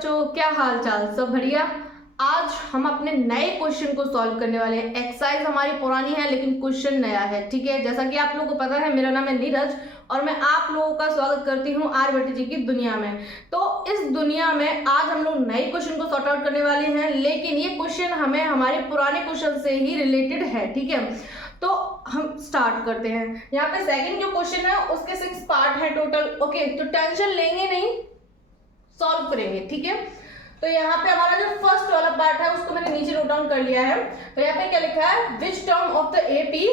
बच्चों, क्या हाल चाल, सब बढ़िया। आज हम अपने नए क्वेश्चन को सॉल्व करने वाले हैं। एक्सरसाइज हमारी पुरानी है लेकिन क्वेश्चन नया है, ठीक है। जैसा कि आप लोगों को पता है, मेरा नाम है नीरज और मैं आप लोगों का स्वागत करती हूँ आर्यभट्ट जी की दुनिया में। तो इस दुनिया में आज हम लोग नए क्वेश्चन को सॉर्ट आउट करने वाले हैं, लेकिन ये क्वेश्चन हमें हमारे पुराने क्वेश्चन से ही रिलेटेड है, ठीक है। तो हम स्टार्ट करते हैं। यहाँ पे सेकंड जो क्वेश्चन है उसके 6 पार्ट है टोटल, ओके। तो टेंशन लेंगे नहीं, सॉल्व करेंगे, ठीक है। तो यहाँ पे हमारा जो फर्स्ट वाला पार्ट है उसको मैंने नीचे नोट डाउन कर लिया है। तो यहाँ पे क्या लिखा है, which term of the AP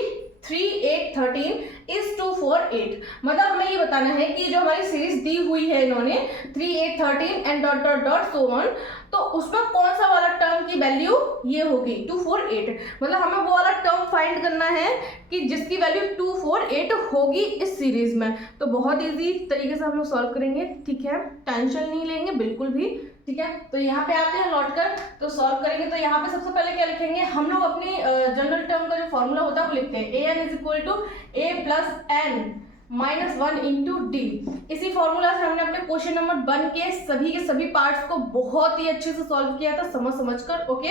3, 8, 13 is 2, 4, 8। मतलब हमें ये बताना है कि जो हमारी सीरीज दी हुई है इन्होंने 3, 8, 13 and dot dot dot so on, तो उसमें कौन सा वाला टर्म की वैल्यू ये होगी 2, 4, 8। मतलब हमें वो वाला टर्म फाइंड करना है कि जिसकी वैल्यू 2, 4, 8 होगी इस सीरीज में। तो बहुत इजी तरीके से हम लोग सॉल्व करेंगे, ठीक है। टेंशन नहीं लेंगे बिल्कुल भी, ठीक है। तो यहाँ पे आते हैं लौट कर, तो सॉल्व करेंगे। तो यहाँ पे सबसे पहले क्या लिखेंगे, हम लोग अपनी जनरल टर्म का जो फॉर्मूला होता है वो लिखते हैं, an is equal to a plus n minus 1 into d. इसी फॉर्मूला से हमने अपने क्वेश्चन नंबर 1 के सभी पार्ट्स को बहुत ही अच्छे से सॉल्व किया था, समझ कर, ओके।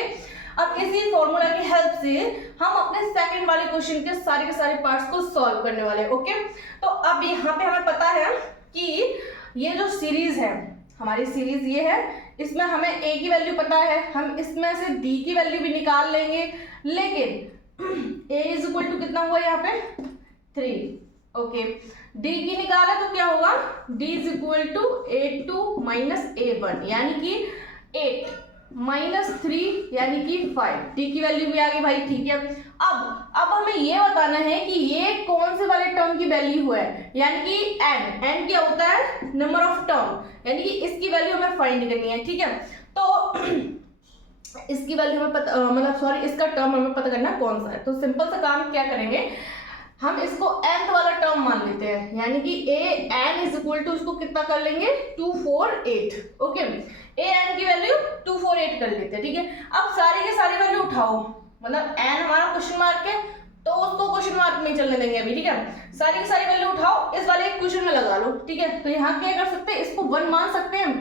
अब इसी फॉर्मूला की हेल्प से हम अपने सेकंड वाले क्वेश्चन के सारे पार्ट्स को सॉल्व करने वाले हैं, ओके। तो अब यहाँ पे हमें पता है कि ये जो सीरीज है, हमारी सीरीज ये है, इसमें हमें a की वैल्यू पता है, हम इसमें से d की वैल्यू भी निकाल लेंगे। लेकिन a इज इक्वल टू कितना हुआ यहाँ पे 3, ओके। d की निकाला तो क्या होगा, d is equal to a2 minus a1 यानी कि 8 माइनस 3 यानी कि 5। d की वैल्यू भी आ गई भाई, ठीक है। अब हमें ये बताना है कि ये कौन से वाले टर्म की वैल्यू है, यानी कि n क्या होता है, नंबर ऑफ टर्म, यानी कि इसकी वैल्यू हमें फाइंड करनी है, ठीक है। तो इसकी वैल्यू हमें पता इसका टर्म हमें पता करना है कौन सा है। तो सिंपल सा काम क्या करेंगे, हम इसको nth वाला टर्म मान लेते हैं, यानी कि an इज इक्वल टू इसको कितना कर लेंगे 2, 4, 8, ओके। an की वैल्यू 2, 4, 8 कर लेते हैं, ठीक है। अब सारी की सारी वैल्यू उठाओ, मतलब n हमारा क्वेश्चन मार्क है तो उसको क्वेश्चन मार्क में चलने देंगे अभी, ठीक है। सारी की सारी वैल्यू उठाओ, इस वाले क्वेश्चन में लगा लो, ठीक है। तो यहाँ क्या कर सकते हैं, इसको 1 मान सकते हैं।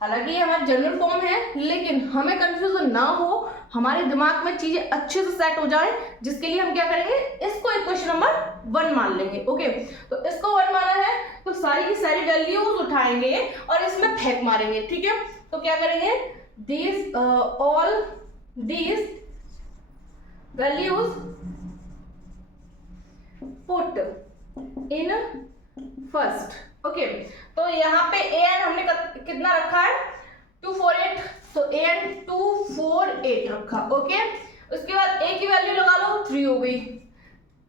हालांकि ये हमारी जनरल फॉर्म है, लेकिन हमें कंफ्यूजन ना हो, हमारे दिमाग में चीजें अच्छे से सेट हो जाए, जिसके लिए हम क्या करेंगे, इसको इक्वेशन नंबर 1 मान लेंगे, ओके। तो इसको 1 माना है तो सारी की सारी वैल्यूज उठाएंगे और इसमें फेंक मारेंगे, ठीक है। तो क्या करेंगे, these all these values put in first, okay. तो यहाँ पे an हमने कितना रखा है 2, 4, 8, तो an 2, 4, 8 रखा, ओके। उसके बाद a की वैल्यू लगा लो 3 हो गई,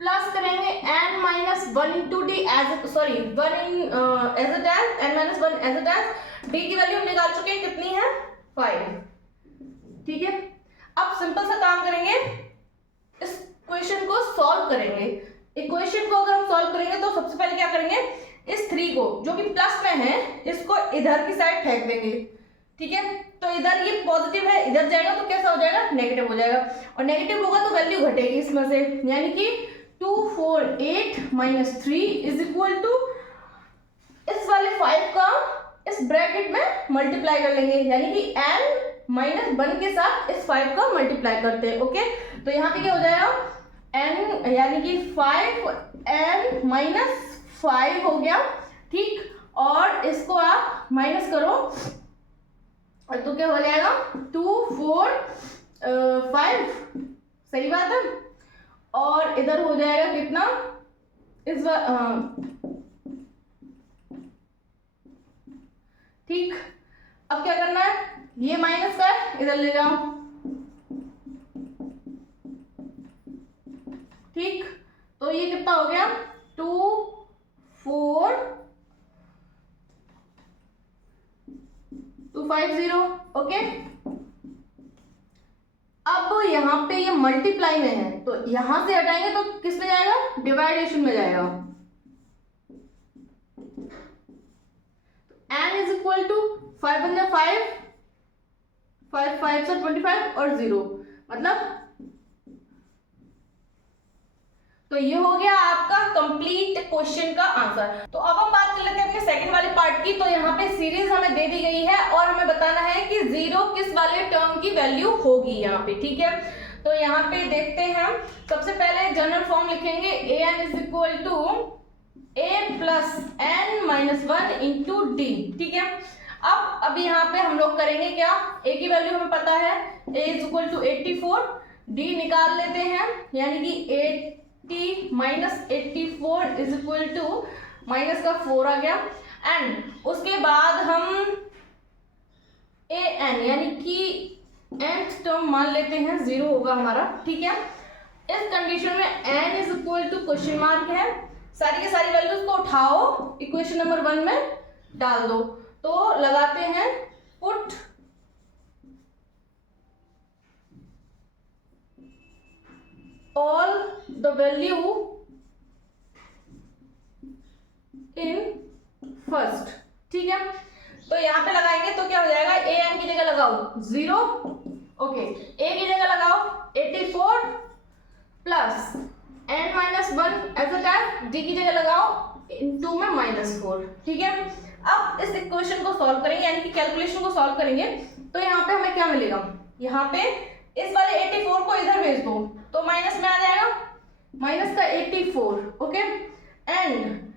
प्लस करेंगे n minus 1 into d as sorry 1 n as it is n minus 1 as it is. D की वैल्यू हम निकाल चुके हैं, कितनी है 5, ठीक है। अब सिंपल सा काम करेंगे, इस क्वेश्चन को सॉल्व करेंगे। इक्वेशन को अगर हम सॉल्व करेंगे तो सबसे पहले क्या करेंगे, इस 3 को जो कि प्लस में है इसको इधर की साइड फेंक देंगे, ठीक है। तो इधर ये पॉजिटिव है, इधर जाएगा तो कैसा हो जाएगा, नेगेटिव हो जाएगा, और नेगेटिव होगा तो वैल्यू घटेगी इसमें से, यानी कि 2, 4, 8 माइनस 3 इज इक्वल टू इस वाले 5 का इस ब्रैकेट में मल्टीप्लाई कर लेंगे, यानी कि n माइनस 1 के साथ इस 5 का मल्टीप्लाई करते हैं, ओके। तो यहाँ पे क्या हो जाएगा, n यानी कि 5n माइनस 5 हो गया, ठीक। और इसको आप माइनस करो तो क्या हो जाएगा 2, 4, 5, सही बात है। और इधर हो जाएगा कितना, इस बार ठीक। अब क्या करना है, ये माइनस कर इधर ले जाओ, ठीक। तो ये कितना हो गया 2, 4, 2, 5, 0, ओके। अब यहाँ पे ये मल्टीप्लाई में है तो यहां से हटाएंगे तो किस में जाएगा, डिवाइडेशन में जाएगा। n इज इक्वल टू 5 बन जाए 5, 5 से 25 और 0, मतलब तो ये हो गया आपका कंप्लीट क्वेश्चन का आंसर। तो अब हम बात कर लेते हैं अपने सेकंड वाले पार्ट की। तो यहाँ पे सीरीज हमें दे दी गई है और हमें बताना है किस वाले टर्म की वैल्यू होगी यहाँ पे, ठीक है। तो यहाँ पे देखते हैं हम, सबसे पहले जनरल फॉर्म लिखेंगे an is equal to a plus n minus 1 into d, ठीक है। अब यहाँ पे हम लोग करेंगे क्या, a की वैल्यू हमें पता है, a is equal to 84, d निकाल लेते हैं, यानी कि 80 minus 84 is equal to minus का 4 आ गया, एंड उसके बाद हम an यानी कि nth टर्म मान लेते हैं 0 होगा हमारा, ठीक है। इस कंडीशन में n is equal to question mark है, सारी की सारी वैल्यूज को उठाओ, इक्वेशन नंबर 1 में डाल दो। तो लगाते हैं put all the value in first, ठीक है। तो यहाँ पे लगाएंगे तो क्या हो जाएगा, ए एन की जगह लगाओ 0, ओके, ए की जगह लगाओ 84 plus n minus 1 as a type, डी की जगह लगाओ 2 में -4, ठीक है। अब इस इक्वेशन को सॉल्व करेंगे, यानी कि कैलकुलेशन को सॉल्व करेंगे, तो यहाँ पे हमें क्या मिलेगा, यहाँ पे इस वाले 84 को इधर भेज दो तो माइनस में आ जाएगा, माइनस का 84, ओके। एंड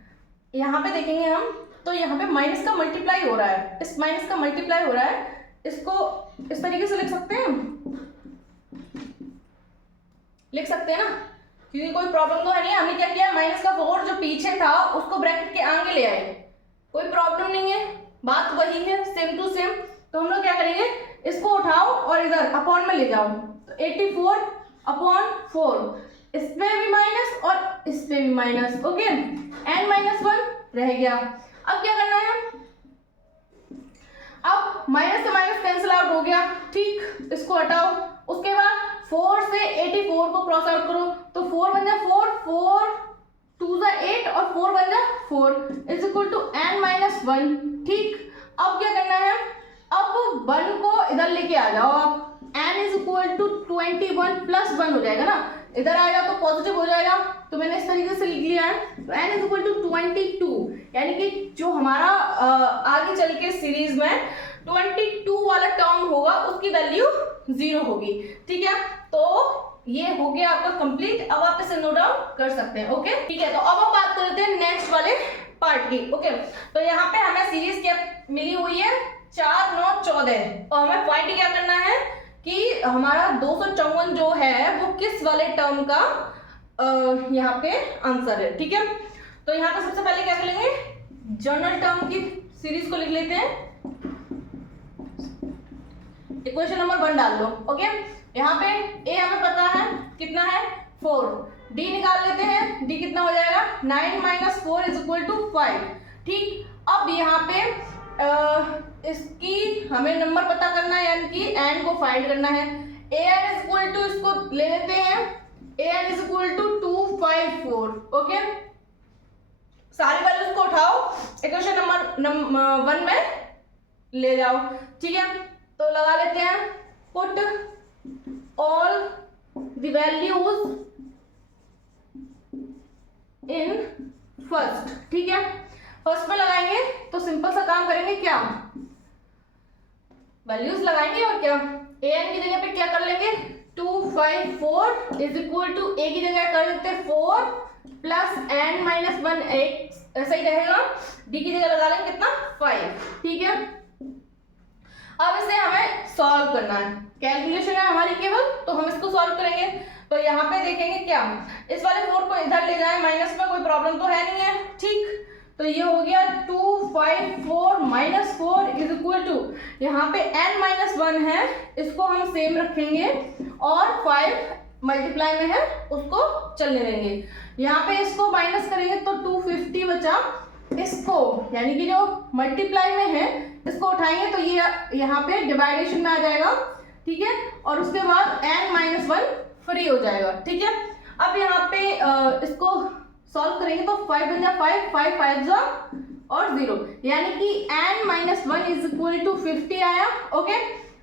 यहाँ पे देखेंगे हम, तो यहाँ पे माइनस का मल्टीप्लाई हो रहा है, इस माइनस का मल्टीप्लाई हो रहा है, इसको इस तरीके से लिख सकते हैं, लिख सकते हैं ना, क्योंकि कोई प्रॉब्लम तो है नहीं। हमने क्या किया, माइनस का 4 जो पीछे था उसको ब्रैकेट के आगे ले आए, कोई प्रॉब्लम नहीं है, बात वही है, सेम टू सेम। तो हम लोग क्या करेंगे, इसको उठाओ और इधर अपॉन में ले जाओ, तो 84 अपॉन 4, इस पे भी माइनस और इस पे भी माइनस, ओके, n माइनस 1 रह गया। अब क्या करना है, अब माइनस से माइनस कैंसिल आउट हो गया, ठीक, इसको हटाओ, उसके बाद 4 से 84 को क्रॉस आउट करो, तो 4 बन जाए 4, 4 2 जा 8 और 4 बन जाए 4 is equal to n minus 1, ठीक। अब क्या करना है, अब 1 को इधर लेके आ जाओ आप, n is equal to 21 plus 1 हो जाएगा ना, इधर आएगा तो पॉजिटिव हो जाएगा, तो मैंने इस तरीके से लिख लिया है। तो n इज इक्वल टू 22, यानी कि जो हमारा आगे चल के सीरीज में 22 वाला टर्म होगा उसकी वैल्यू 0 होगी, ठीक है। तो ये हो गया आपका कंप्लीट, अब आप इसे नोट डाउन कर सकते हैं, ओके, ठीक है। तो अब हम बात कर लेते हैं नेक्स्ट वाले पार्ट की, ओके। तो यहाँ पे हमें सीरीज क्या मिली हुई है, 4 9 14, और हमें फाइंड क्या करना है कि हमारा 254 जो है वो किस वाले टर्म का यहाँ पे आंसर है, ठीक है। तो यहाँ पे सबसे पहले क्या करेंगे, जनरल टर्म की सीरीज को लिख लेते हैं, इक्वेशन नंबर 1 डाल दो, ओके। यहाँ पे a हमें पता है कितना है 4, d निकाल लेते हैं, d कितना हो जाएगा 9 माइनस 4 इज इक्वल टू 5, ठीक। अब यहाँ पे इसकी हमें नंबर पता करना है, यानी कि n को फाइंड करना है, an इज इक्वल टू, इसको ले लेते हैं, an is equal to 254, okay. सारी वैल्यूज को उठाओ, इक्वेशन नंबर 1 में ले जाओ, ठीक है। तो लगा लेते हैं, put all the values in first, ठीक है। फर्स्ट में लगाएंगे तो सिंपल सा काम करेंगे, क्या वैल्यूज लगाएंगे और क्या, an की जगह पे क्या कर लेंगे 254 इज इक्वल टू a की जगह कर देते 4 प्लस n माइनस 1 8, ऐसा ही रहेगा, d की जगह लगा लेंगे कितना 5, ठीक है। अब इसे हमें सॉल्व करना है, कैलकुलेशन है हमारी केवल, तो हम इसको सॉल्व करेंगे। तो यहाँ पे देखेंगे क्या, इस वाले 4 को इधर ले जाए, माइनस में कोई प्रॉब्लम तो है नहीं है, ठीक। तो ये हो गया 254 माइनस 4 इज इक्वल टू, यहाँ पे n माइनस 1 है, इसको हम सेम रखेंगे और 5 मल्टीप्लाई में है उसको चलने देंगे। यहाँ पे इसको माइनस करेंगे तो 250 बचा, इसको यानी कि जो मल्टीप्लाई में है इसको उठाएंगे तो ये यहाँ पे डिवाइडेशन में आ जाएगा, ठीक है। और उसके बाद n माइनस 1 फ्री हो जाएगा, ठीक है। अब यहाँ पे इसको सॉल्व करेंगे तो 5 बन जाए 5 5 5 जा और 0, यानी कि n minus 1 is equal to 50 आया, ओके।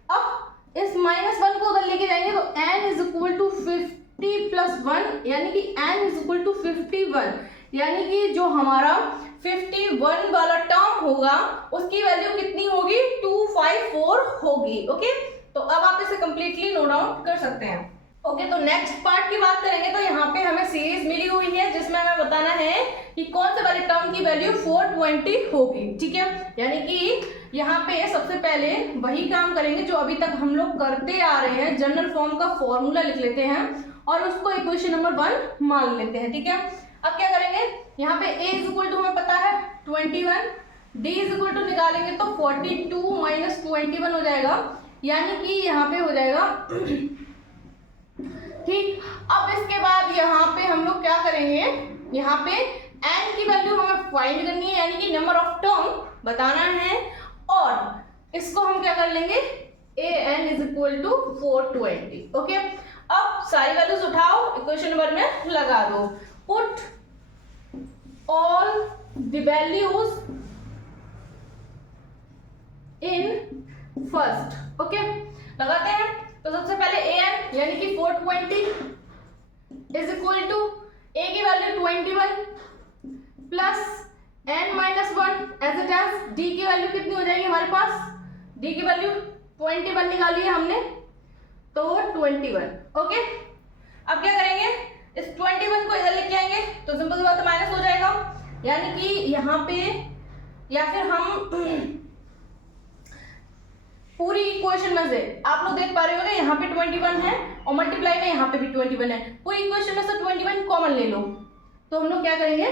अब इस माइनस 1 को उधर लेके जाएंगे तो n is equal to 50 plus 1, यानी कि n इज इक्वल टू 51, यानी कि जो हमारा 51 वाला टर्म होगा उसकी वैल्यू कितनी होगी, 254 होगी। ओके, तो अब आप इसे कंप्लीटली नोट डाउन कर सकते हैं। ओके, तो नेक्स्ट पार्ट की बात करेंगे तो यहाँ पे हमें सीरीज मिली हुई है जिसमें हमें बताना है कि कौन से वाले टर्म की वैल्यू 420 होगी। ठीक है, यानी कि यहाँ पे सबसे पहले वही काम करेंगे जो अभी तक हम लोग करते आ रहे हैं, जनरल फॉर्म का फॉर्मूला लिख लेते हैं और उसको इक्वेशन नंबर 1 मान लेते हैं। ठीक है, अब क्या करेंगे, यहाँ पे a इज इक्वल टू हमें पता है 21, d इज इक्वल टू निकालेंगे तो 42 माइनस 21 हो जाएगा, यानी कि यहाँ पे हो जाएगा। ठीक, अब इसके बाद यहाँ पे हम लोग क्या करेंगे, यहाँ पे n की वैल्यू हमें फाइंड करनी है, यानी कि नंबर ऑफ टर्म बताना है और इसको हम क्या कर लेंगे, an is equal to 420। Okay, अब सारी वैल्यूज उठाओ, इक्वेशन नंबर में लगा दो, put all the values in first. Okay, लगाते हैं। तो सबसे पहले an यानी कि 420 इज इक्वल टू a की वैल्यू 21 plus n minus 1 as it is d की वैल्यू कितनी हो जाएगी हमारे पास, d की वैल्यू 21 निकाली है हमने तो 21। ओके, अब क्या करेंगे, इस 21 को इधर लेके आएंगे तो सिंपल सी बात है माइनस हो जाएगा, यानी कि यहाँ पे या फिर हम पूरी इक्वेशन में से आप लोग देख पा रहे होंगे यहाँ पे 21 है और मल्टीप्लाई में यहाँ पे भी 21 है, पूरी इक्वेशन में से 21 कॉमन ले लो तो हम लोग क्या करेंगे,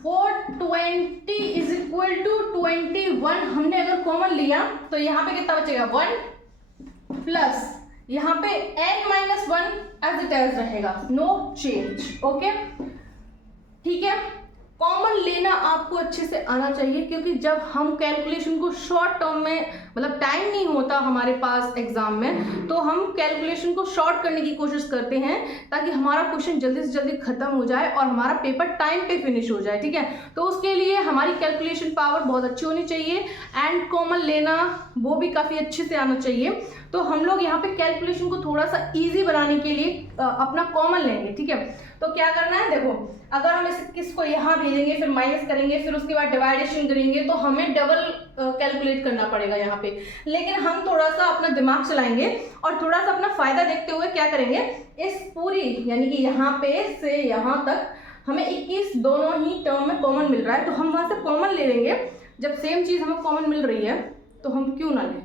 420 इज इक्वल टू 21 हमने अगर कॉमन लिया तो यहाँ पे कितना बचेगा 1 प्लस यहाँ पे n minus 1 as it is रहेगा, नो चेंज। ओके, ठीक है, कॉमन लेना आपको अच्छे से आना चाहिए क्योंकि जब हम कैलकुलेशन को शॉर्ट टर्म में, मतलब टाइम नहीं होता हमारे पास एग्जाम में, तो हम कैलकुलेशन को शॉर्ट करने की कोशिश करते हैं ताकि हमारा क्वेश्चन जल्दी से जल्दी खत्म हो जाए और हमारा पेपर टाइम पे फिनिश हो जाए। ठीक है, तो उसके लिए हमारी कैलकुलेशन पावर बहुत अच्छी होनी चाहिए एंड कॉमन लेना वो भी काफ़ी अच्छे से आना चाहिए। तो हम लोग यहाँ पे कैलकुलेशन को थोड़ा सा ईजी बनाने के लिए अपना कॉमन लेंगे। ठीक है, तो क्या करना है, देखो अगर हम इस किसको यहाँ भेजेंगे फिर माइनस करेंगे फिर उसके बाद डिवाइडेशन करेंगे तो हमें डबल कैलकुलेट करना पड़ेगा यहाँ पे, लेकिन हम थोड़ा सा अपना दिमाग चलाएंगे और थोड़ा सा अपना फायदा देखते हुए क्या करेंगे, इस पूरी यानी कि यहाँ पे से यहाँ तक हमें 21 दोनों ही टर्म में कॉमन मिल रहा है तो हम वहाँ से कॉमन ले लेंगे। जब सेम चीज़ हमें कॉमन मिल रही है तो हम क्यों ना लें,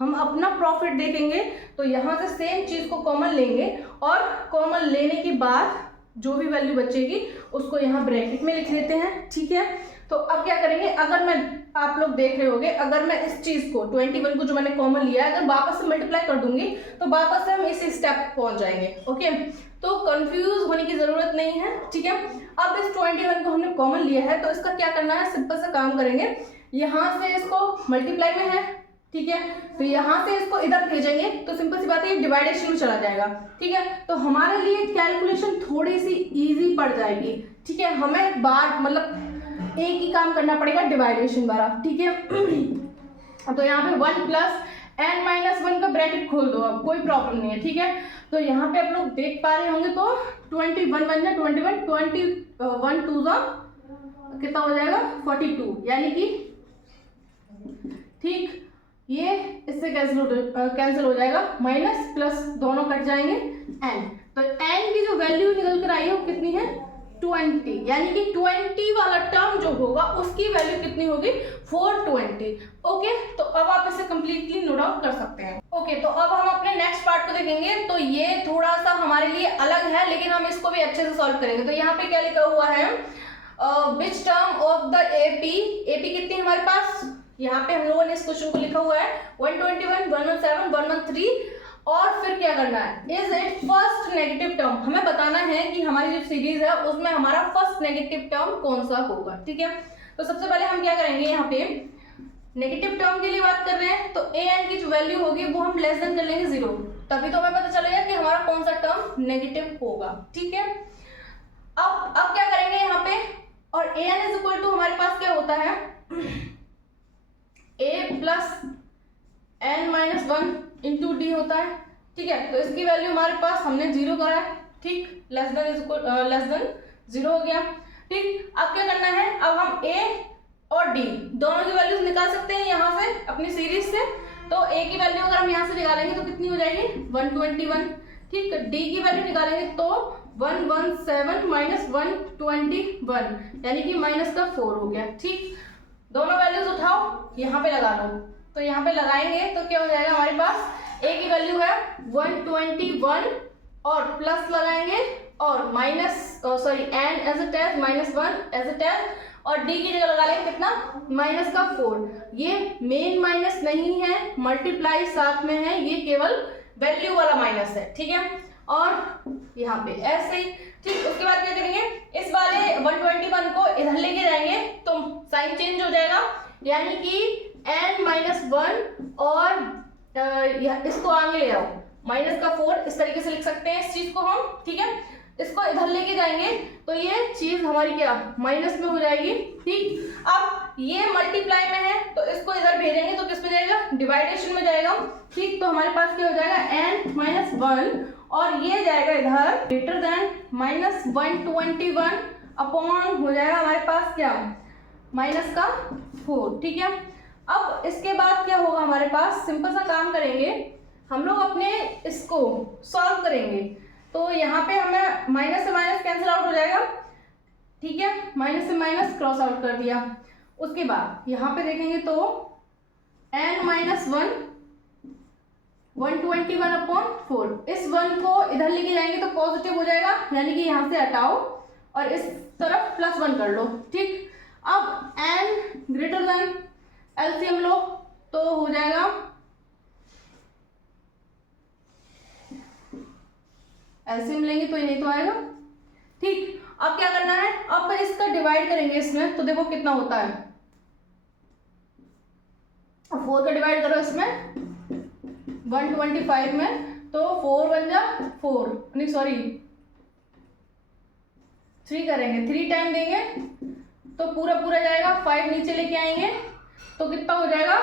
हम अपना प्रॉफिट देखेंगे तो यहाँ से सेम चीज़ को कॉमन लेंगे और कॉमन लेने के बाद जो भी वैल्यू बचेगी उसको यहाँ ब्रैकेट में लिख लेते हैं। ठीक है, तो अब क्या करेंगे, अगर मैं, आप लोग देख रहे होंगे, अगर मैं इस चीज़ को 21 को जो मैंने कॉमन लिया है अगर वापस से मल्टीप्लाई कर दूंगी तो वापस से हम इसी स्टेप पहुंच जाएंगे। ओके, तो कंफ्यूज होने की ज़रूरत नहीं है। ठीक है, अब इस 21 को हमने कॉमन लिया है तो इसका क्या करना है, सिंपल सा काम करेंगे, यहाँ से इसको मल्टीप्लाई में है, ठीक है, तो यहाँ से इसको इधर भेजेंगे तो सिंपल सी बात है ये डिवाइडेशन में चला जाएगा। ठीक है, तो हमारे लिए कैलकुलेशन थोड़ी सी इजी पड़ जाएगी। ठीक है, हमें बार मतलब एक ही काम करना पड़ेगा डिवाइडेशन वाला। ठीक है, तो यहाँ पे 1 प्लस n माइनस 1 का ब्रैकेट खोल दो, अब कोई प्रॉब्लम नहीं है। ठीक है, तो यहाँ पे आप लोग देख पा रहे होंगे तो 21 1 21 21 2 कितना हो जाएगा 42, यानी कि ठीक ये इससे कैंसिल हो जाएगा, माइनस प्लस दोनों कट जाएंगे n, तो n की जो वैल्यू निकल कर आई है वो कितनी है 20, यानी कि 20 वाला टर्म जो होगा उसकी वैल्यू कितनी होगी 420। ओके, तो अब आप इसे कंप्लीटली नोट डाउन कर सकते हैं। ओके, तो अब हम अपने नेक्स्ट पार्ट को देखेंगे, तो ये थोड़ा सा हमारे लिए अलग है लेकिन हम इसको भी अच्छे से सॉल्व करेंगे। तो यहाँ पे क्या लिखा हुआ है, which term of the AP कितनी है हमारे पास, यहाँ पे हम लोगों ने इस क्वेश्चन को लिखा हुआ है 121 117 113 और फिर क्या करना है, is it first negative term, हमें बताना है कि हमारी जो सीरीज है उसमें हमारा फर्स्ट नेगेटिव टर्म कौन सा होगा। ठीक है, तो सबसे पहले हम क्या करेंगे, यहाँ पे नेगेटिव टर्म के लिए बात कर रहे हैं तो an की जो वैल्यू होगी वो हम लेस देन कर लेंगे 0, तभी तो हमें पता चलेगा कि हमारा कौन सा टर्म नेगेटिव होगा। ठीक है, अब क्या करेंगे यहाँ पे, और an इज इक्वल टू हमारे पास क्या होता है a plus n minus 1 into d होता है। ठीक है, तो इसकी वैल्यू हमारे पास हमने 0 करा है, ठीक, लेस देन 0 हो गया। ठीक, अब क्या करना है, अब हम a और d दोनों की वैल्यूज निकाल सकते हैं यहाँ से अपनी सीरीज से। तो a की वैल्यू अगर हम यहाँ से निकालेंगे तो कितनी हो जाएगी 121। ठीक, d की वैल्यू निकालेंगे तो 117 माइनस 121 यानी कि माइनस का 4 हो गया। ठीक, दोनों वैल्यूज उठाओ यहाँ पे लगा लो। तो यहाँ पे लगाएंगे तो क्या हो जाएगा, हमारे पास a की वैल्यू है 121 और प्लस लगाएंगे और minus sorry n as it is -1 as it is और d की जगह लगा लेंगे कितना माइनस का 4। ये मेन माइनस नहीं है, मल्टीप्लाई साथ में है, ये केवल वैल्यू वाला माइनस है। ठीक है, और यहाँ पे ऐसे ही। ठीक, उसके बाद क्या करेंगे, इस वाले 121 को इधर लेके जाएंगे तो साइन चेंज हो जाएगा, यानी कि n-1 और इसको आगे ले आओ माइनस का 4, इस तरीके से लिख सकते हैं इस चीज को हम। ठीक है, इसको इधर लेके जाएंगे तो ये चीज हमारी क्या माइनस में हो जाएगी। ठीक, अब ये मल्टीप्लाई में है तो इसको इधर भेजेंगे तो किस में जाएगा, डिवाइडेशन में जाएगा। ठीक, तो हमारे पास क्या हो जाएगा n-1 और ये जाएगा इधर ग्रेटर देन -121 अपॉन हो जाएगा हमारे पास क्या माइनस का 4। ठीक है, अब इसके बाद क्या होगा, हमारे पास सिंपल सा काम करेंगे हम लोग, अपने इसको सॉल्व करेंगे। तो यहाँ पे हमें माइनस से माइनस कैंसिल आउट हो जाएगा। ठीक है, माइनस से माइनस क्रॉस आउट कर दिया। उसके बाद यहाँ पे देखेंगे तो n-1 121 अपॉन 4, इस 1 को इधर लेके जाएंगे तो पॉजिटिव हो जाएगा, यानी कि यहाँ से हटाओ और इस तरफ +1 कर लो। ठीक, अब n ग्रेटर देन एलसीएम लो तो हो जाएगा एलसीएम लेंगे तो ये नहीं तो आएगा। ठीक, अब क्या करना है, अब इसका डिवाइड करेंगे इसमें तो देखो कितना होता है, 4 का डिवाइड करो इसमें 125 में तो 4 बन जा 4 नहीं सॉरी 3 करेंगे, 3 टाइम देंगे तो पूरा पूरा जाएगा, 5 नीचे लेके आएंगे तो कितना हो जाएगा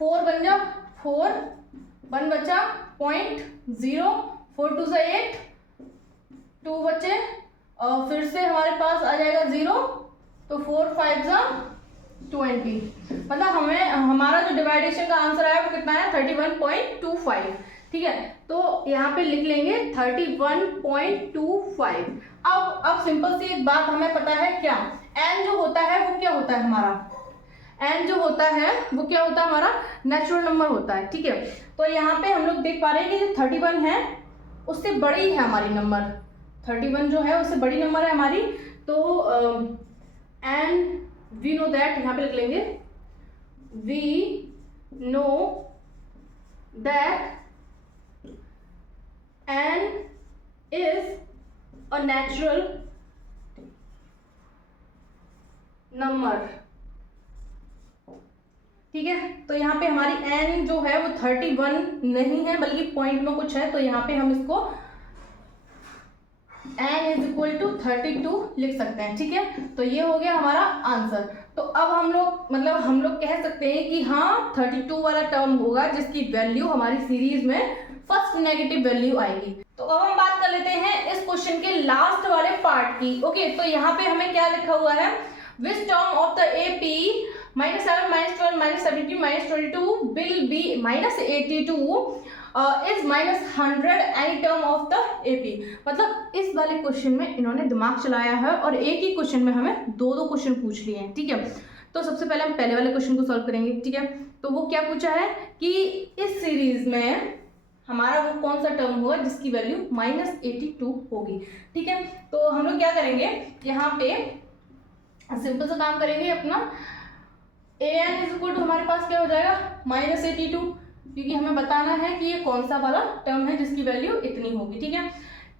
4 बन जा 4, 1 बचा 0.0, 4 2 से 8, 2 बचे और फिर से हमारे पास आ जाएगा 0 तो 4 5 जा 20। मतलब हमें हमारा जो डिवाइडेशन का आंसर आया वो कितना है 31.25। ठीक है, तो यहाँ पे लिख लेंगे 31.25। अब सिंपल सी एक बात हमें पता है क्या, n जो होता है वो क्या होता है हमारा, n जो होता है वो क्या होता है हमारा नेचुरल नंबर होता है। ठीक है, तो यहाँ पे हम लोग देख पा रहे हैं कि जो 31 है उससे बड़ी है हमारी नंबर, 31 जो है उससे बड़ी नंबर है हमारी। तो n वी नो दैट, यहाँ पे लिख लेंगे we know that n is a natural number. ठीक है, तो यहाँ पे हमारी n जो है वो 31 नहीं है बल्कि पॉइंट में कुछ है, तो यहाँ पे हम इसको n इज इक्वल टू 32 लिख सकते हैं। ठीक है, तो ये हो गया हमारा आंसर। तो अब हम लोग कह सकते हैं कि हाँ 32 वाला टर्म होगा जिसकी वैल्यू हमारी सीरीज में फर्स्ट नेगेटिव वैल्यू आएगी। तो अब हम बात कर लेते हैं इस क्वेश्चन के लास्ट वाले पार्ट की। ओके, तो यहाँ पे हमें क्या लिखा हुआ है, which term of the AP -7 -12 -17 -22 will be -82 is -100 any term of the AP। मतलब इस वाले क्वेश्चन में इन्होंने दिमाग चलाया है और एक ही क्वेश्चन में हमें दो क्वेश्चन पूछ लिए हैं। ठीक है, तो सबसे पहले हम पहले वाले क्वेश्चन को सॉल्व करेंगे। ठीक है, तो वो क्या पूछा है कि इस सीरीज में हमारा वो कौन सा टर्म होगा जिसकी वैल्यू -82 होगी। ठीक है, तो हम लोग क्या करेंगे, यहाँ पे सिंपल सा काम करेंगे अपना an इज इक्वल टू हमारे पास क्या हो जाएगा -82, क्योंकि हमें बताना है कि ये कौन सा वाला टर्म है जिसकी वैल्यू इतनी होगी। ठीक है,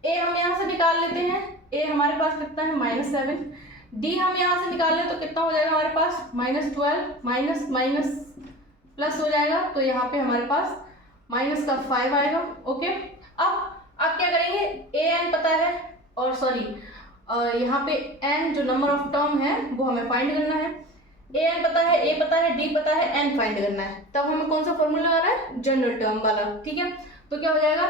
a हम यहाँ से निकाल लेते हैं, a हमारे पास कितना है -7, d हम यहाँ से निकाल लें तो कितना हो जाएगा हमारे पास -12 माइनस माइनस प्लस हो जाएगा, तो यहाँ पे हमारे पास माइनस का 5 आएगा। ओके, अब क्या करेंगे, an पता है और सॉरी यहाँ पे n जो नंबर ऑफ टर्म है वो हमें फाइंड करना है, an पता है, a पता है, d पता है, n फाइंड करना है। तब हमें कौन सा फॉर्मूला लगाना है, जनरल टर्म वाला। ठीक है, तो क्या हो जाएगा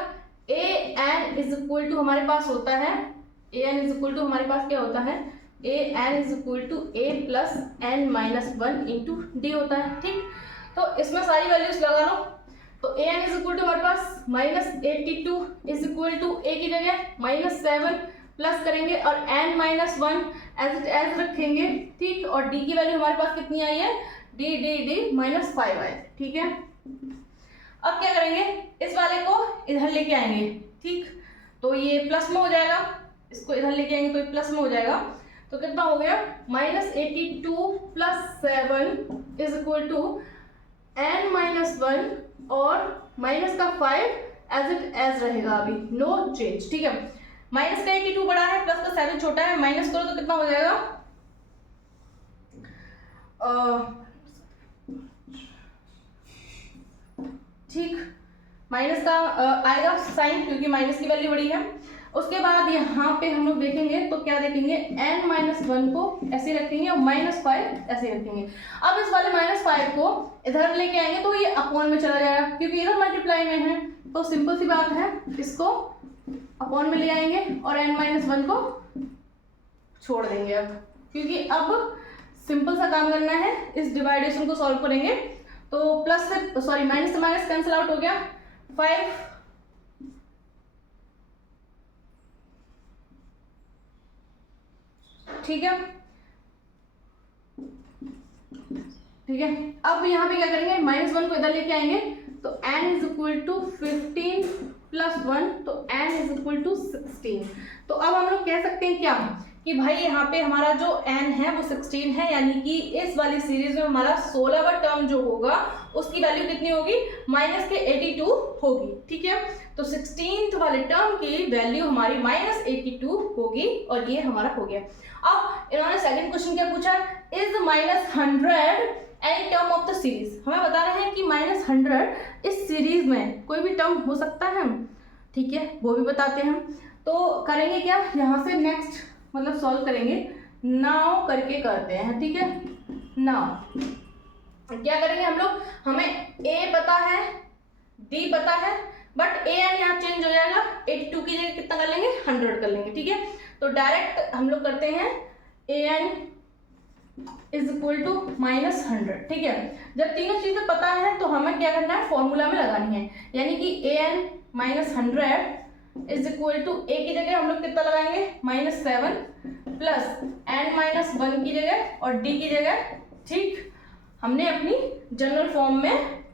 an इज इक्वल टू हमारे पास होता है a n is equal to हमारे पास क्या होता है, a n is equal to a plus n minus one into d होता है। ठीक, तो इसमें सारी वैल्यूज लगा लो। तो a n is equal to हमारे पास -82 इज इक्वल टू ए की जगह -7 प्लस करेंगे और n minus one as it is रखेंगे। ठीक, और d की वैल्यू हमारे पास कितनी आई है, d d d -5 आई। ठीक है, अब क्या करेंगे, इस वाले को इधर लेके आएंगे। ठीक, तो ये प्लस में हो जाएगा, इसको इधर लेके आएंगे तो ये प्लस में हो जाएगा। तो कितना हो गया, -82 plus 7 is equal to n minus one और माइनस का 5 एज इट एज रहेगा, अभी नो चेंज। ठीक है, माइनस का 82 बड़ा है, प्लस का 7 छोटा है, माइनस करो तो कितना हो जाएगा, ठीक, माइनस का आएगा साइन, क्योंकि माइनस की वैल्यू बड़ी है। उसके बाद यहाँ पे हम लोग देखेंगे तो क्या देखेंगे, n माइनस वन को ऐसे रखेंगे और -5 ऐसे रखेंगे। अब इस वाले -5 को इधर लेके आएंगे तो ये अपॉन में चला जाएगा, क्योंकि इधर मल्टीप्लाई में है। तो सिंपल सी बात है, इसको अपॉन में ले आएंगे और n माइनस वन को छोड़ देंगे अब, क्योंकि अब सिंपल सा काम करना है, इस डिवाइडेशन को सॉल्व करेंगे। तो प्लस से सॉरी माइनस से माइनस कैंसिल आउट हो गया, 5 ठीक है। ठीक है, अब यहाँ पे क्या करेंगे, -1 को इधर लेके आएंगे तो n is equal to 15 plus 1, तो n इज इक्वल टू 16। तो अब हम लोग कह सकते हैं क्या कि भाई यहाँ पे हमारा जो n है वो 16 है, यानी कि इस वाली सीरीज में हमारा 16वां टर्म जो होगा उसकी वैल्यू कितनी होगी, -82 होगी। ठीक है, तो 16th वाले टर्म की वैल्यू हमारी -82 होगी और ये हमारा हो गया। अब इन्होंने सेकंड क्वेश्चन क्या पूछा, is -100 any term of the series. हमें बता रहे हैं कि -100 इस सीरीज में कोई भी टर्म हो सकता है। ठीक है, वो भी बताते हैं। तो करेंगे क्या, यहाँ से नेक्स्ट मतलब सॉल्व करेंगे, नाउ करके करते हैं। ठीक है, नाउ क्या करेंगे हम लोग, हमें a पता है, d पता है, बट a n यहाँ चेंज हो जाएगा, 82 की जगह कितना कर लेंगे, 100 कर लेंगे। ठीक है, तो डायरेक्ट हम लोग करते हैं a n is equal to -100। ठीक है, जब तीनों चीजें पता है तो हमें क्या करना है, फॉर्मूला में लगानी है, यानी कि a n -100 is equal to a की जगह हम लोग कितना लगाएंगे, -7 प्लस n माइनस वन की जगह और d की जगह। ठीक, हमने अपनी जनरल फॉर्म में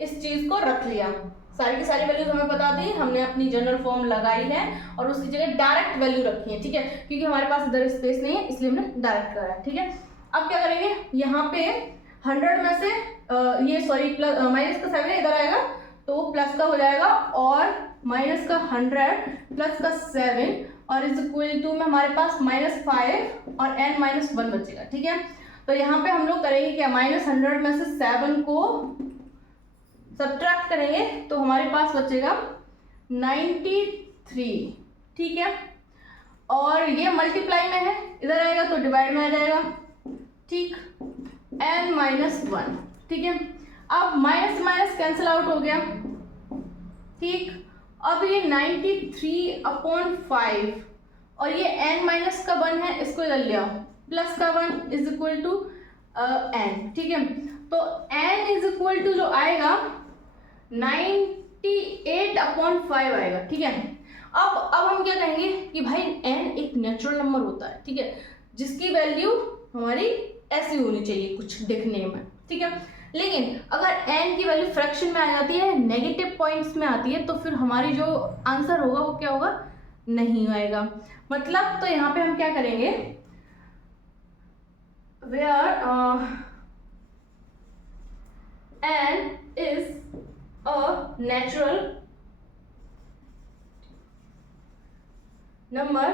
इस चीज को रख लिया, सारी की सारी वैल्यूज हमें बता दी, हमने अपनी जनरल फॉर्म लगाई है और उसकी जगह डायरेक्ट वैल्यू रखी है। ठीक है, क्योंकि हमारे पास इधर स्पेस नहीं है इसलिए हमने डायरेक्ट करा है। ठीक है, अब क्या करेंगे, यहाँ पे 100 में से ये सॉरी प्लस माइनस का 7 इधर आएगा तो प्लस का हो जाएगा और माइनस का 100 प्लस का 7 और इज इक्वल टू में हमारे पास -5 और n माइनस वन बचेगा। ठीक है, तो यहाँ पे हम लोग करेंगे क्या, -100 में से 7 को सब्ट्रैक्ट करेंगे तो हमारे पास बचेगा 93। ठीक है, और ये मल्टीप्लाई में है, इधर आएगा तो डिवाइड में आ जाएगा। ठीक, n माइनस वन। ठीक है, अब माइनस माइनस कैंसिल आउट हो गया। ठीक, अब ये 93/5 और ये n माइनस का 1 है, इसको इधर ले आओ, प्लस का 1 इज इक्वल टू n। ठीक है, तो n इज इक्वल टू जो आएगा 98/5 आएगा। ठीक है, अब हम क्या कहेंगे कि भाई n एक नेचुरल नंबर होता है। ठीक है, जिसकी वैल्यू हमारी ऐसी होनी चाहिए कुछ दिखने में। ठीक है, लेकिन अगर n की वैल्यू फ्रैक्शन में आ जाती है, नेगेटिव पॉइंट्स में आती है, तो फिर हमारी जो आंसर होगा वो क्या होगा, नहीं आएगा। मतलब तो यहाँ पे हम क्या करेंगे, where n is a natural number।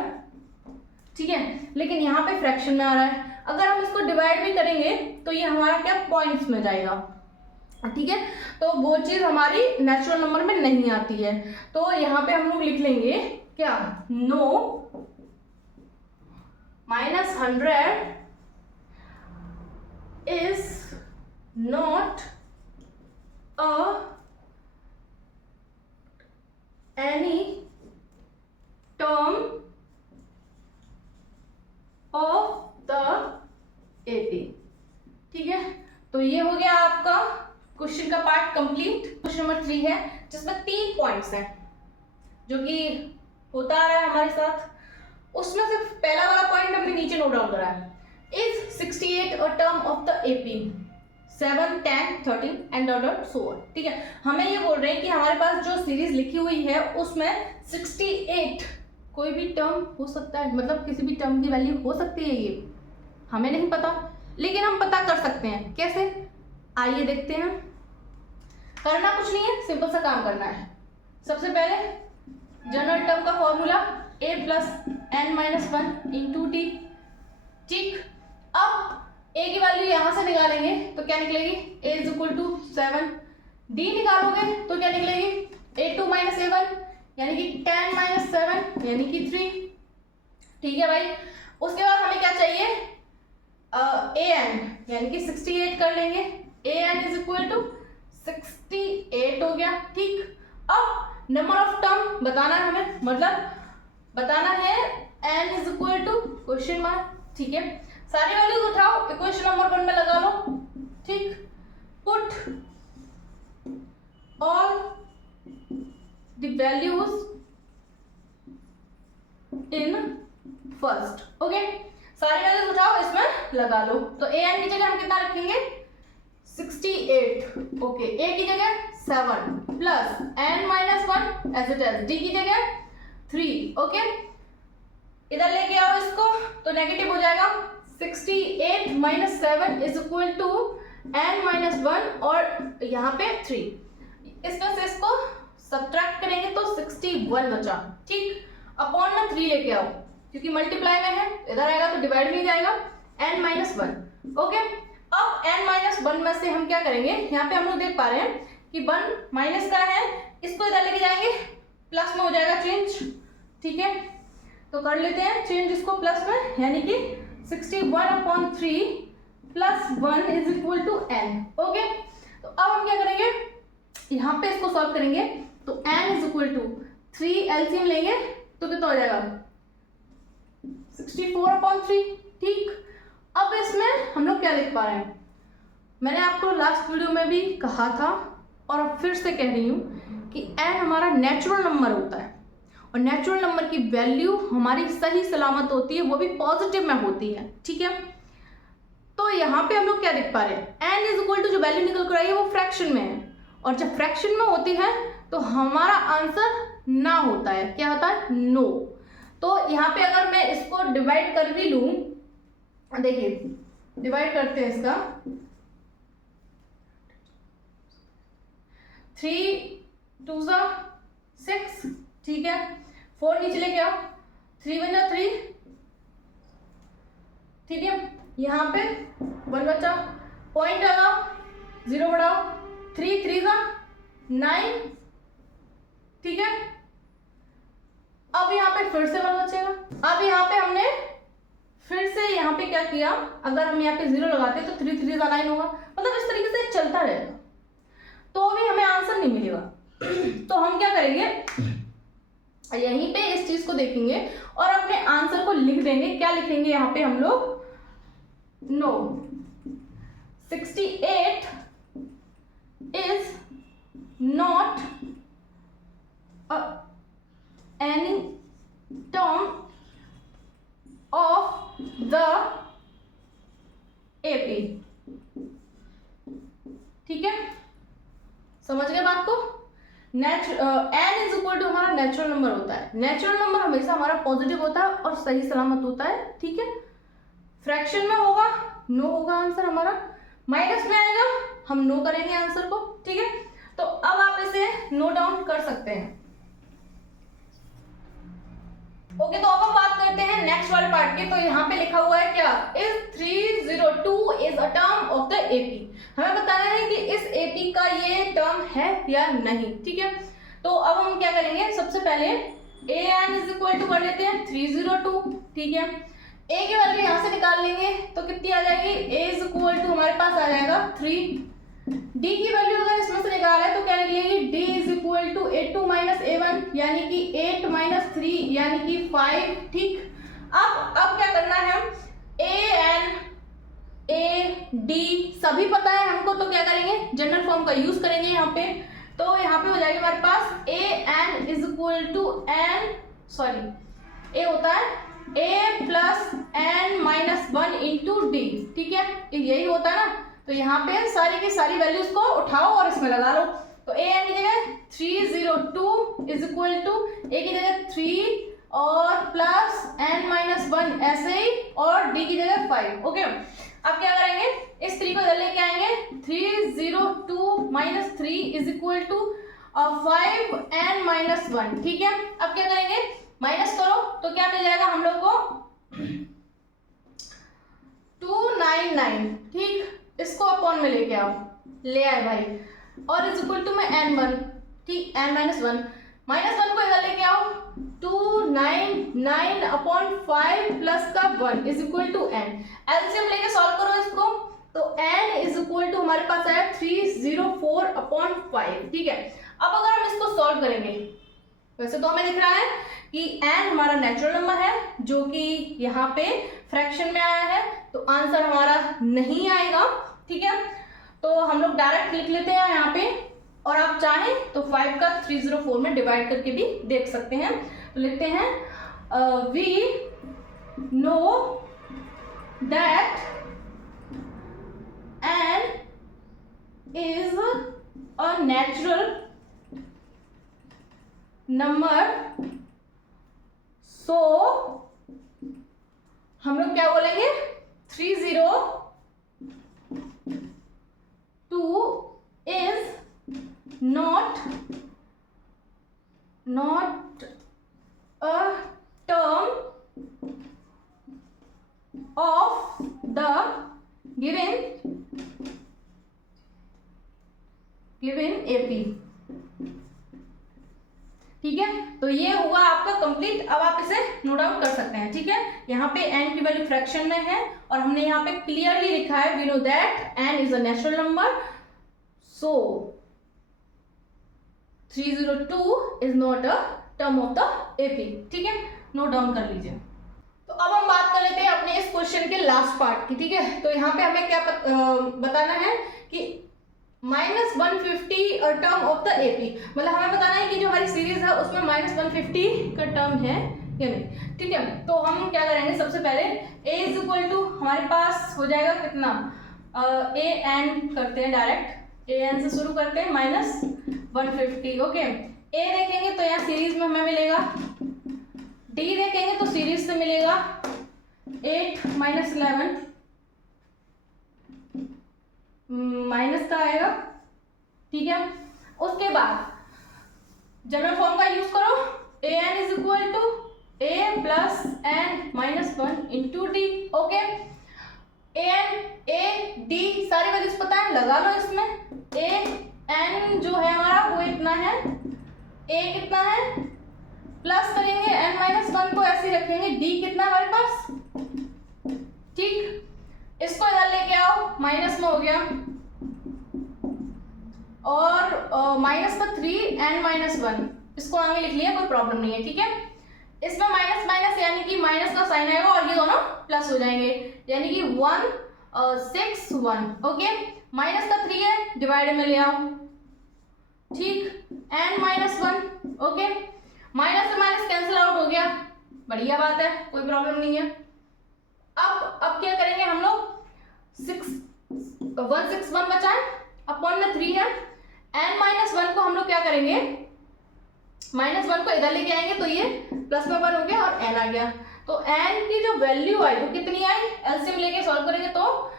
ठीक है, लेकिन यहाँ पे फ्रैक्शन में आ रहा है, अगर हम इसको डिवाइड भी करेंगे तो ये हमारा क्या पॉइंट्स में जाएगा। ठीक है, तो वो चीज हमारी नेचुरल नंबर में नहीं आती है। तो यहाँ पे हम लोग लिख लेंगे क्या, no -100 is not any term complete. Question number 3 है जिसमें 3 पॉइंट्स हैं जो कि होता आ रहा है हमारे साथ। उसमें से पहला वाला पॉइंट हमने नीचे नोट डाउन करा है। Is 68 a term of the AP 7, 10, 13 and order so on. ठीक है, हमें ये बोल रहे हैं कि हमारे पास जो सीरीज लिखी हुई है उसमें 68 कोई भी टर्म हो सकता है, मतलब किसी भी टर्म की वैल्यू हो सकती है। ये हमें नहीं पता, लेकिन हम पता कर सकते हैं। कैसे, आइए देखते हैं। करना कुछ नहीं है, सिंपल सा काम करना है। सबसे पहले जनरल टर्म का formula a plus n minus 1 into T. ठीक, अब a की वैल्यू यहां से निकालेंगे तो क्या निकलेगी, a is equal to 7। d निकालोगे तो क्या निकलेगी, a2 माइनस a1 यानी कि 10 माइनस 7 यानी कि 3। ठीक है भाई, उसके बाद हमें क्या चाहिए, an यानी कि 68 कर लेंगे। an इज इक्वल टू 68 हो गया। ठीक, अब नंबर ऑफ टर्म बताना है हमें, मतलब बताना है n is equal to question mark. ठीक है, सारी वैल्यूज उठाओ, इक्वेशन नंबर 1 में लगा लो। ठीक, put all the values in first. Okay, सारी वैल्यूज उठाओ, इसमें लगा लो। तो an की जगह हम कितना रखेंगे, 68। ओके, a की जगह 7 plus n minus 1 as it is, d की जगह 3। ओके, इधर लेके आओ इसको तो नेगेटिव हो जाएगा। 68 minus 7 is equal to n minus 1 और यहाँ पे 3। इसमें से इसको सब्ट्रैक्ट करेंगे तो 61 बचा। ठीक, अपॉन में 3 लेके आओ क्योंकि मल्टीप्लाई में है, इधर आएगा तो डिवाइड में जाएगा, n माइनस 1। ओके, अब n माइनस 1 में से हम क्या करेंगे, यहाँ पे हम लोग देख पा रहे हैं कि 1 माइनस का है, इसको इधर लेके जाएंगे, प्लस में हो जाएगा चेंज। ठीक है, तो कर लेते हैं चेंज इसको प्लस में, यानी कि 61/3 plus 1 is equal to n। Okay, तो अब हम क्या करेंगे, यहाँ पे इसको सॉल्व करेंगे तो n is equal to 3 LCM लेंगे तो कितना हो जाएगा, 64/3। ठीक, अब इसमें हम लोग क्या लिख पा रहे हैं, मैंने आपको लास्ट वीडियो में भी कहा था और अब फिर से कह रही हूँ कि n हमारा नेचुरल नंबर होता है और नेचुरल नंबर की वैल्यू हमारी सही सलामत होती है, वो भी पॉजिटिव में होती है। ठीक है, तो यहाँ पे हम लोग क्या देख पा रहे हैं, n इज इक्वल टू जो वैल्यू निकल कर आई है वो फ्रैक्शन में है, और जब फ्रैक्शन में होती है तो हमारा आंसर ना होता है, क्या होता है, नो। तो यहाँ पे अगर मैं इसको डिवाइड कर भी लूँ, देखिए डिवाइड करते हैं इसका, 3 2 6। ठीक है, 4 नीचे लेके आओ, 3 1 3। ठीक है, यहाँ पे 1 बचा, पॉइंट लगाओ, 0 बढ़ाओ, 3 3 9। ठीक है, अब यहाँ पे फिर से 1 बचेगा। अब यहाँ पे हमने फिर से यहाँ पे क्या किया, अगर हम यहाँ पे 0 लगाते तो 3 3 9 होगा, मतलब इस तरीके से चलता रहेगा तो भी हमें आंसर नहीं मिलेगा। तो हम क्या करेंगे, यहीं पे इस चीज को देखेंगे और अपने आंसर को लिख देंगे। क्या लिखेंगे यहाँ पे हम लोग, no 68 is not any term of the AP. ठीक है, समझ गए बात को। n इज इक्वल टू हमारा नेचुरल नंबर होता है, नेचुरल नंबर हमेशा हमारा पॉजिटिव होता है और सही सलामत होता है। ठीक है, फ्रैक्शन में होगा नो होगा आंसर हमारा, माइनस में आएगा हम नो करेंगे आंसर को। ठीक है, तो अब आप इसे नोट डाउन कर सकते हैं। ओके, तो अब हम बात करते हैं नेक्स्ट वाले पार्ट की। तो यहाँ पे लिखा हुआ है क्या, is 302 is a term of the AP. हमें बताना है कि इस एपी का ये टर्म है या नहीं। ठीक है, तो अब हम क्या करेंगे, सबसे पहले an इज इक्वल टू कर लेते हैं 302। ठीक है, a की वैल्यू यहाँ से निकाल लेंगे तो कितनी आ जाएगी, a इज इक्वल टू हमारे पास आ जाएगा 3। d की वैल्यू अगर इसमें से निकाला है तो क्या निकलेगी, d is equal to a2 minus a1 यानी कि 8 माइनस 3 यानी कि 5। ठीक, अब क्या करना है, हम an ए डी सभी पता है हमको, तो क्या करेंगे जनरल फॉर्म का यूज करेंगे यहाँ पे। तो यहाँ पे हो जाएगा हमारे पास a n is equal to n, sorry a होता है a plus n minus one into d, ठीक है यही होता है ना। तो यहाँ पे सारी की सारी वैल्यूज को उठाओ और इसमें लगा लो। तो ए एन की जगह 302 इज इक्वल टू ए की जगह 3 और प्लस एन माइनस वन ऐसे ही, और डी की जगह 5। ओके, अब क्या करेंगे इस 3 को इधर लेके आएंगे, 302 minus 3 is equal to 5 n minus one, ठीक है। अब क्या करेंगे माइनस करो तो क्या मिल जाएगा हम लोग को 299, ठीक, इसको अपॉन में लेके आओ, ले आए भाई, और इज इक्वल टू में n1, ठीक, n minus one, minus one को इधर लेके आओ 299 अपॉन 5 प्लस का 1 is equal to n। LCM लेके सॉल्व करो इसको, तो n इज इक्वल टू हमारे पास आया 304 अपॉन 5, ठीक है। अब अगर हम इसको सॉल्व करेंगे, वैसे तो हमें दिख रहा है कि n हमारा नेचुरल नंबर है जो कि यहाँ पे फ्रैक्शन में आया है, तो आंसर हमारा नहीं आएगा, ठीक है। तो हम लोग डायरेक्ट लिख लेते हैं यहाँ पे, और आप चाहें तो 5 का 304 में डिवाइड करके भी देख सकते हैं। तो लिखते हैं we know that n is a natural number, so हम लोग क्या बोलेंगे 302 is not a term of the given AP, ठीक है। तो ये होगा आपका कंप्लीट। अब आप इसे नोट आउट कर सकते हैं, ठीक है। यहाँ पे n की वैल्यू फ्रैक्शन में है और हमने यहाँ पे क्लियरली लिखा है we know that n is a natural number, so 302 is not a term of the AP, ठीक है, नोट डाउन कर लीजिए। तो अब हम बात कर लेते हैं अपने इस क्वेश्चन के लास्ट पार्ट की, ठीक है। तो यहाँ पे हमें क्या बताना है कि -150 टर्म ऑफ द एपी, मतलब हमें बताना है कि जो हमारी सीरीज है उसमें -150 का टर्म है या नहीं, ठीक है। तो हम क्या करेंगे, सबसे पहले a इज इक्वल टू हमारे पास हो जाएगा कितना, ए एन करते हैं डायरेक्ट, ए एन से शुरू करते हैं -150, ओके। a देखेंगे तो यहाँ सीरीज में हमें मिलेगा, d देखेंगे तो सीरीज से मिलेगा 8 - 11 माइनस का आएगा, ठीक है। उसके बाद जनरल फॉर्म का यूज करो, a n is equal to a plus n minus one into d, okay. A n a d सारी वैल्यूज पता है, लगा लो इसमें। ए एन जो है हमारा वो इतना है, ए कितना है, प्लस करेंगे एन माइनस वन को ऐसे रखेंगे, डी कितना हमारे पास, ठीक। इसको इधर लेके आओ, माइनस में हो गया, और माइनस का 3 एन माइनस वन, इसको आगे लिख लिया, कोई प्रॉब्लम नहीं है, ठीक है। इसमें माइनस माइनस यानी कि माइनस का साइन आएगा और ये दोनों प्लस हो जाएंगे, यानी कि 1 6 1, ओके। माइनस का 3 है, डिवाइड में ले आओ, ठीक, n minus one, okay. Minus से माइनस कैंसिल आउट हो गया, बढ़िया बात है, कोई प्रॉब्लम नहीं है। अब क्या करेंगे हम लोग, 161 बचाएं, अपॉन में 3 है, n माइनस वन को हम लोग क्या करेंगे, -1 को इधर लेके आएंगे तो ये प्लस में 1 हो गया और n आ गया। तो n की जो वैल्यू आई वो कितनी आई, एलसीएम लेके सॉल्व करेंगे तो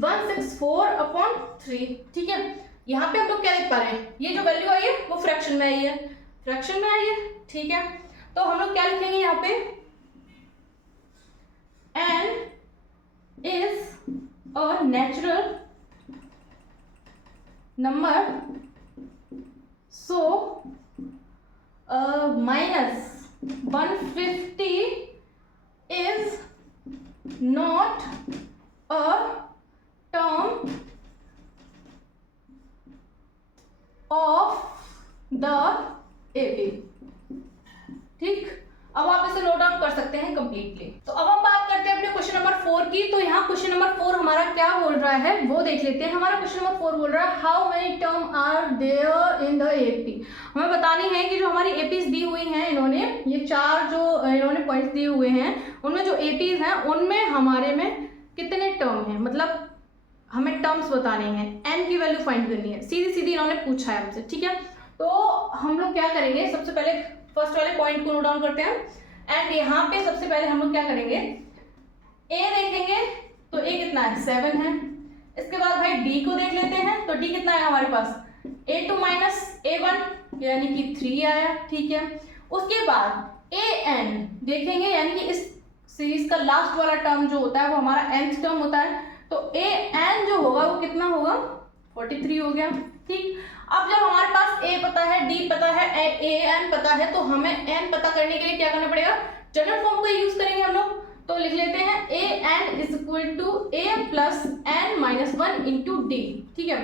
164 अपॉन 3, ठीक है। यहाँ पे हम लोग क्या लिख पा रहे हैं, ये जो वैल्यू आई है वो फ्रैक्शन में आई है, फ्रैक्शन में आई है, ठीक है। तो हम लोग क्या लिखेंगे यहाँ पे, n is a natural number, so -150 is not a term of the AP, ठीक। अब आप इसे नोट डाउन कर सकते हैं कंप्लीटली। तो अब हम बात करते हैं अपने क्वेश्चन नंबर 4 की। तो यहाँ क्वेश्चन नंबर 4 हमारा क्या बोल रहा है वो देख लेते हैं। हमारा क्वेश्चन नंबर 4 बोल रहा है how many term are there in the AP. हमें बतानी है कि जो हमारी एपीज दी हुई हैं, इन्होंने ये 4 जो इन्होंने पॉइंट्स दिए हुए हैं, उनमें जो एपीज हैं उनमें हमारे में कितने टर्म हैं, मतलब हमें टर्म्स बताने हैं, एन की वैल्यू फाइंड करनी है। सीधी सीधी इन्होंने पूछा है हमसे, ठीक है। तो हम लोग क्या करेंगे, सबसे पहले फर्स्ट वाले पॉइंट को नोट डाउन करते हैं। एंड यहाँ पे सबसे पहले हम लोग क्या करेंगे, ए देखेंगे तो ए कितना है 7 है। इसके बाद भाई डी को देख लेते हैं, तो डी कितना है हमारे पास a2 माइनस a1 यानी कि 3 आया, ठीक है। उसके बाद ए एन देखेंगे, यानी कि इस सीरीज का लास्ट वाला टर्म जो होता है वो हमारा nth टर्म होता है, तो ए एन जो होगा वो कितना होगा 43 हो गया, ठीक। अब जब हमारे पास a पता है, d पता है, a n पता है, तो हमें n पता करने के लिए क्या करना पड़ेगा, जनरल फॉर्म को यूज करेंगे हम लोग। तो लिख लेते हैं a n is equal to a plus n minus 1 into d, ठीक है।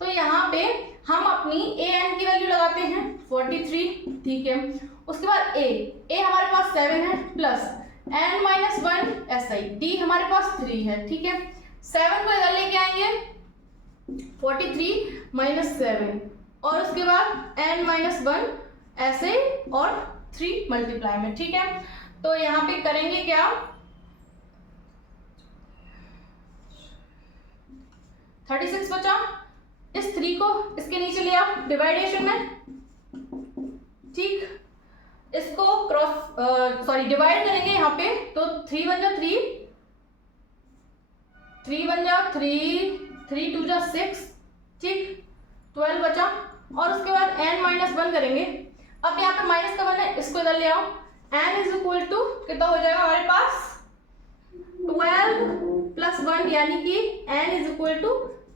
तो यहाँ पे हम अपनी a n की वैल्यू लगाते हैं 43, ठीक है। उसके बाद a हमारे पास 7 है प्लस n माइनस 1 ऐसा ही, d हमारे पास 3 है, ठीक है। 7 को इधर लेके आएंगे 43 माइनस 7 और उसके बाद n माइनस 1 ऐसे और 3 मल्टीप्लाई में, ठीक है। तो यहाँ पे करेंगे क्या, 36 बचा, इस 3 को इसके नीचे ले आओ डिवाइडेशन में, ठीक। इसको क्रॉस डिवाइड करेंगे यहाँ पे, तो 3 बन जा 3 बन जा 3 2 जा 6, ठीक। 12 बचा और उसके बाद n माइनस 1 करेंगे। अब यहाँ पे माइनस का वन है, इसको इधर ले आओ, n इज इक्वल टू कितना हो जाएगा हमारे पास 12 प्लस 1 यानी कि n इज इक्वल टू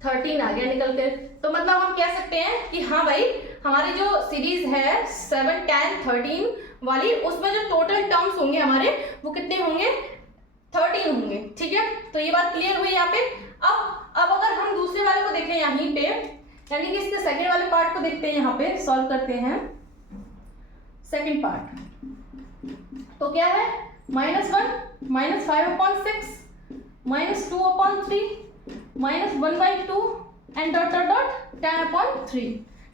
13 आ गया निकल के। तो मतलब हम कह सकते हैं कि हाँ भाई हमारी जो सीरीज है 7 10 13 वाली, उसमें जो टोटल टर्म्स होंगे हमारे वो कितने होंगे 13 होंगे, ठीक है। तो ये बात क्लियर हुई यहाँ पे। अब अगर हम दूसरे वाले को देखें यहीं पे, यानी कि इसके सेकंड वाले पार्ट को देखते हैं, यहाँ पे सॉल्व करते हैं सेकंड पार्ट। तो क्या है -1 minus 5/6 minus 2/3 minus 1/2 and dot dot dot 10/3,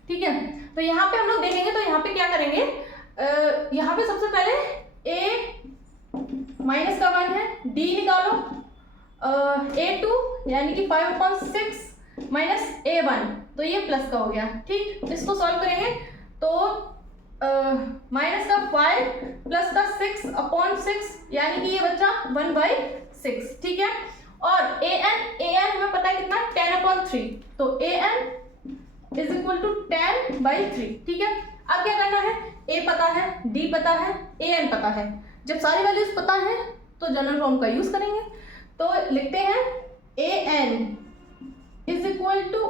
ठीक है। तो यहाँ पे हम लोग देखेंगे, तो यहाँ पे क्या करेंगे, यहाँ पे सबसे पहले a माइनस का 1 है, d निकालो, a2 यानी कि 5/6 माइनस a1, तो ये प्लस का हो गया, ठीक। इसको सॉल्व करेंगे तो माइनस का 5 प्लस का 6/6 यानी कि ये बच्चा 1/6, ठीक है। और an हमें पता है कितना 10/3, तो an इज इक्वल टू 10/3, ठीक है। अब क्या करना है, a पता है, d पता है, an पता है। जब सारी वैल्यूज पता है तो जनरल फॉर्म का यूज करेंगे। तो लिखते हैं an is equal to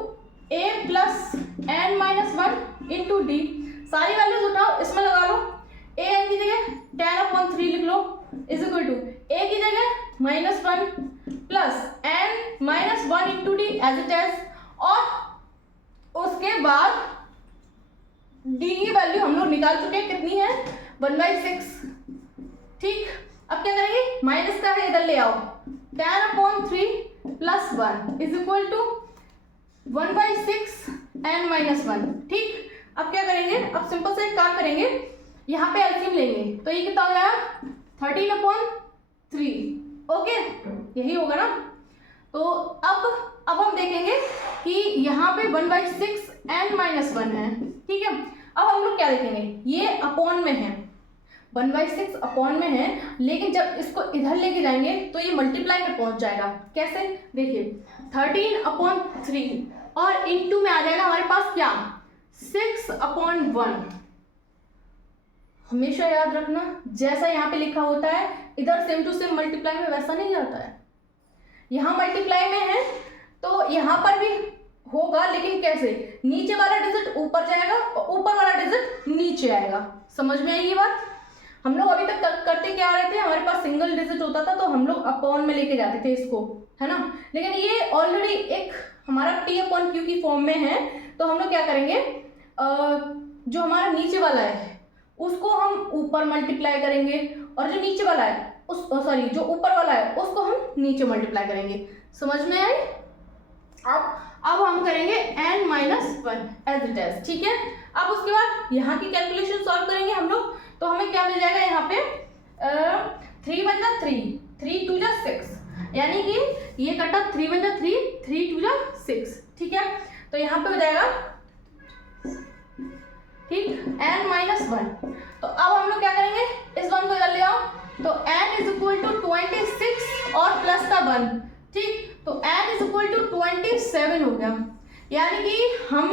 a plus n minus 1 into d. सारी वैल्यूज उठाओ, इसमें लगा लो, an की जगह 10/3 लिख लो इज इक्वल टू a की जगह -1 plus n minus 1 into d as it as, और उसके बाद d की वैल्यू हम लोग निकाल चुके हैं, कितनी है 1/6, ठीक। अब क्या करेंगे, माइनस का है इधर ले आओ, 10/3 plus 1 is equal to 1/6 n minus 1, ठीक। अब क्या करेंगे, अब सिंपल से एक काम करेंगे, यहाँ पे एलसीएम लेंगे, तो ये कितना हो गया 13/3, ओके, यही होगा ना। तो अब हम देखेंगे कि यहाँ पे 1/6 n माइनस 1 है, ठीक है। अब हम लोग क्या देखेंगे, ये अपॉन में है, 1/6 अपॉन में है, लेकिन जब इसको इधर लेके जाएंगे तो ये मल्टीप्लाई में पहुंच जाएगा। कैसे, देखिए 13/3 और इनटू में आ जाएगा हमारे पास क्या 6/1। हमेशा याद रखना, जैसा यहाँ पे लिखा होता है इधर सेम टू सेम मल्टीप्लाई में वैसा नहीं आता है। यहाँ मल्टीप्लाई में है तो यहाँ पर भी होगा, लेकिन कैसे, नीचे वाला डिजिट ऊपर जाएगा और ऊपर वाला डिजिट नीचे आएगा। समझ में आई ये बात। हम लोग अभी तक करते क्या आ रहे थे, हमारे पास सिंगल डिजिट होता था तो हम लोग अपॉन में लेके जाते थे इसको, है ना। लेकिन ये ऑलरेडी एक हमारा p/q की फॉर्म में है, तो हम लोग क्या करेंगे, जो हमारा नीचे वाला है उसको हम ऊपर मल्टीप्लाई करेंगे, और जो नीचे वाला है उस सॉरी जो ऊपर वाला है उसको हम नीचे मल्टीप्लाई करेंगे। समझ में आई? अब हम करेंगे n minus one as it is, ठीक है। अब उसके बाद यहाँ की कैलकुलेशन सॉल्व करेंगे हम लोग, तो हमें क्या मिल जाएगा यहाँ पे 3 वन जा 3, 3 2 जा 6, यानी कि ये कटा 3 वन जा 3, 3 2 जा 6, ठीक है। तो यहाँ पे हो जाएगा ठीक n माइनस वन। तो अब हम लोग क्या करेंगे, इस वन को इधर ले आओ, तो n इज इक्वल टू 26 और प्लस का 1, ठीक। तो n इज इक्वल टू 27 हो गया, यानी कि हम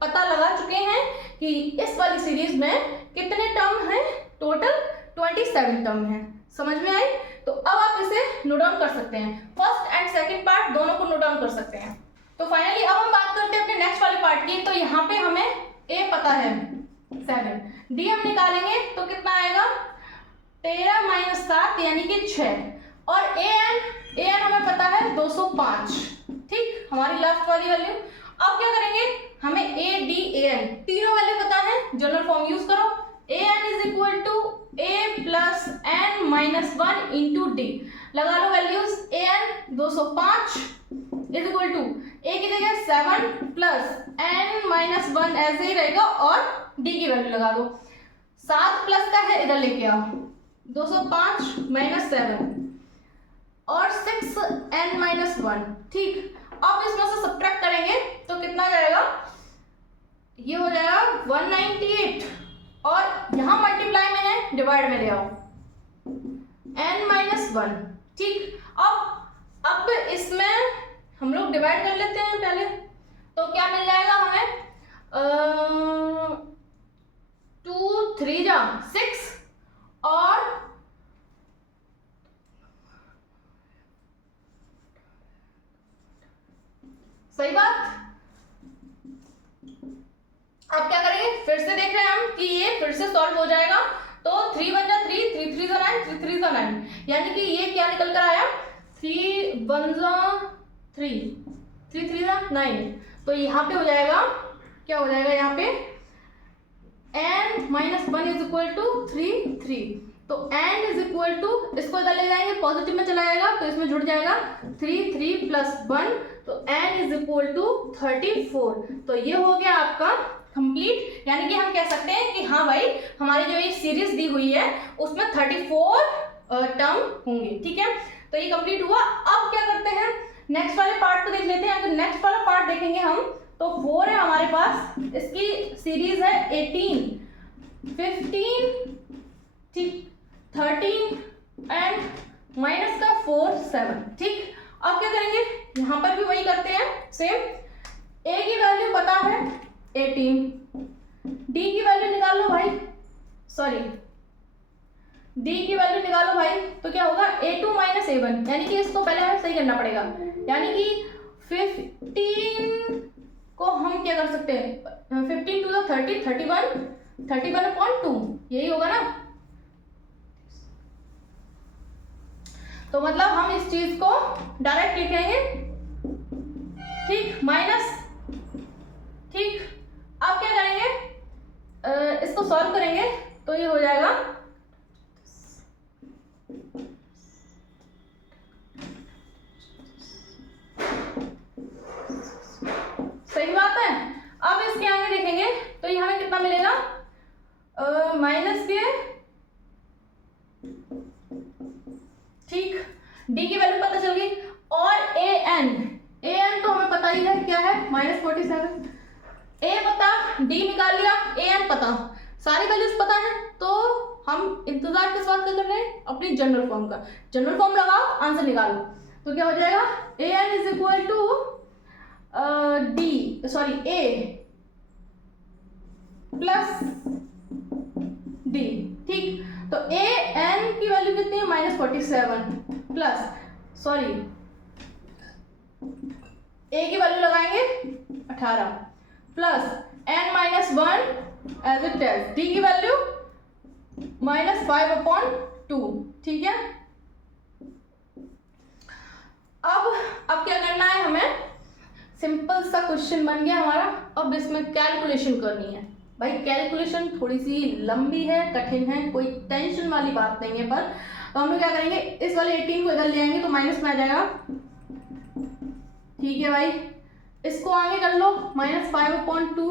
पता लगा चुके हैं कि इस वाली सीरीज में कितने टर्म हैं, टोटल 27 टर्म हैं। समझ में आई? तो अब आप इसे नोट डाउन कर सकते हैं, फर्स्ट एंड सेकंड पार्ट दोनों को नोट डाउन कर सकते हैं। तो फाइनली अब हम बात करते हैं अपने नेक्स्ट वाले पार्ट की। तो यहाँ पे हमें a पता है 7, d हम निकालेंगे तो कितना आएगा 13 माइनस 7 यानी कि 6, और an हमें पता है 205, ठीक, हमारी लास्ट वाली वैल्यू। अब क्या करेंगे, हमें a d an तीनों वैल्यू पता है, जनरल फॉर्म यूज करो, an is equal to a plus n minus 1 into d, लगा लो values, an 205 is equal to a की जगह 7 प्लस n माइनस 1 ऐसे ही रहेगा, और d की वैल्यू लगा दो, 7 प्लस का है इधर लेके आओ, 205 माइनस 7 और 6n माइनस 1, ठीक। अब इसमें से सब्ट्रैक्ट करेंगे तो कितना जाएगा, ये हो जाएगा 198, और यहाँ मल्टीप्लाई में है, डिवाइड में ले आओ n माइनस 1, ठीक। अब इसमें हम लोग डिवाइड कर लेते हैं पहले, तो क्या मिल जाएगा हमें 2 3 जा 6 और सही बात। अब क्या करेंगे, फिर से देख रहे हैं हम कि ये फिर से सॉल्व हो जाएगा, तो 3 1 जा 3, 3 3 जा 9, 3 3 जा 9, यानी कि ये क्या निकल कर आया 3 1 जा 3, 3 3 जा 9। तो यहाँ पे हो जाएगा, क्या हो जाएगा यहाँ पे n minus 1 is equal to 3 3, तो n इज इक्वल टू, इसको इधर ले जाएंगे पॉजिटिव में चला जाएगा तो इसमें जुड़ जाएगा 3 3 प्लस 1, तो n इज इक्वल टू 34। तो ये हो गया आपका कंप्लीट, यानी कि हम कह सकते हैं कि हाँ भाई हमारी जो ये सीरीज दी हुई है उसमें 34 टर्म होंगे, ठीक है। तो ये कंप्लीट हुआ। अब क्या करते हैं, नेक्स्ट वाले पार्ट को देख लेते हैं। अगर नेक्स्ट वाला पार्ट देखेंगे हम तो 4 है हमारे पास, इसकी सीरीज है 18 15, ठीक, 13 एंड माइनस का 4 7, ठीक। अब क्या करेंगे, यहाँ पर भी वही करते हैं सेम, a की वैल्यू पता है 18, d की वैल्यू निकाल लो भाई, सॉरी d की वैल्यू निकालो भाई, तो क्या होगा a2 माइनस a1, यानी कि इसको पहले हमें सही करना पड़ेगा, यानी कि 15 को हम क्या कर सकते हैं, 15 टू 30 31 31/2, यही होगा ना। तो मतलब हम इस चीज को डायरेक्ट लिखेंगे, ठीक, माइनस, ठीक। अब क्या करेंगे, इसको सॉल्व करेंगे तो ये हो जाएगा सही बात है। अब इसके आगे देखेंगे तो ये हमें कितना मिलेगा, माइनस के, ठीक, d की वैल्यू पता चल गई, और an तो हमें पता ही है क्या है -47, a पता, d निकाल लिया, an पता, सारी वैल्यूज पता है। तो हम इंतजार किस बात का कर रहे हैं, अपनी जनरल फॉर्म का, जनरल फॉर्म लगाओ आंसर निकालो, तो क्या हो जाएगा an is equal to a plus d, ठीक। तो an की वैल्यू कितनी है -47 प्लस, सॉरी a की वैल्यू लगाएंगे 18 plus n minus 1 as it is, d की वैल्यू -5/2, ठीक है। अब क्या करना है हमें, सिंपल सा क्वेश्चन बन गया हमारा, अब इसमें कैलकुलेशन करनी है, भाई कैलकुलेशन थोड़ी सी लंबी है, कठिन है, कोई टेंशन वाली बात नहीं है। पर तो हम लोग क्या करेंगे, इस वाले 18 को इधर ले आएंगे तो माइनस में आ जाएगा। ठीक है भाई, इसको आगे कर लो -5/2